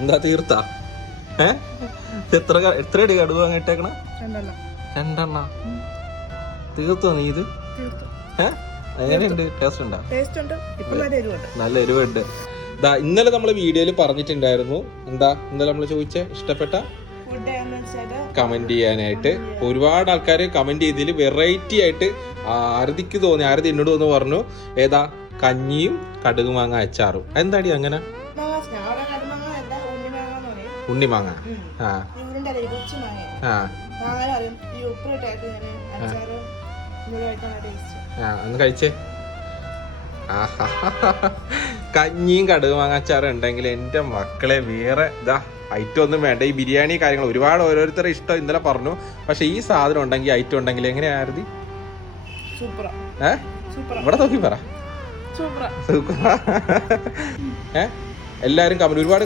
എന്താ തീർത്താ? എത്ര അടി കടുവ അങ്ങോട്ടേക്കണ? 2 തീർത്തോ നീ ഇത്? എങ്ങനെയുണ്ട്? ടേസ്റ്റ് ഉണ്ടോ? നല്ല എരിവുണ്ട്. ഇന്നലെ നമ്മള് വീഡിയോയിൽ പറഞ്ഞിട്ടുണ്ടായിരുന്നു. എന്താ ഇന്നലെ നമ്മള് ചോദിച്ചേ? ഇഷ്ടപ്പെട്ട കമന്റ് ചെയ്യാനായിട്ട് ഒരുപാട് ആൾക്കാർ കമന്റ് ചെയ്തതിൽ വെറൈറ്റി ആയിട്ട് ആരതിക്ക് തോന്നി. ആരതി എന്നോട് വന്ന് പറഞ്ഞു ഏതാ കഞ്ഞിയും കടുക് മാങ്ങ അച്ചാറും. എന്താടി അങ്ങനെ? ഉണ്ണിമാങ്ങ. ഒന്ന് കഴിച്ചേ. കഞ്ഞിയും കടുക് മാങ്ങ അച്ചാറും ഉണ്ടെങ്കിൽ എന്റെ മക്കളെ വേറെ ഐറ്റം ഒന്നും വേണ്ട. ഈ ബിരിയാണി കാര്യങ്ങൾ ഒരുപാട് ഓരോരുത്തരുടെ ഇഷ്ടം ഇന്നലെ പറഞ്ഞു. പക്ഷെ ഈ സാധനം ഉണ്ടെങ്കിൽ ഐറ്റം ഉണ്ടെങ്കിൽ എങ്ങനെയായിരുന്നു? ഇവിടെ നോക്കി പറ. സൂപ്പർ. എല്ലാരും കമന്റ് ഒരുപാട്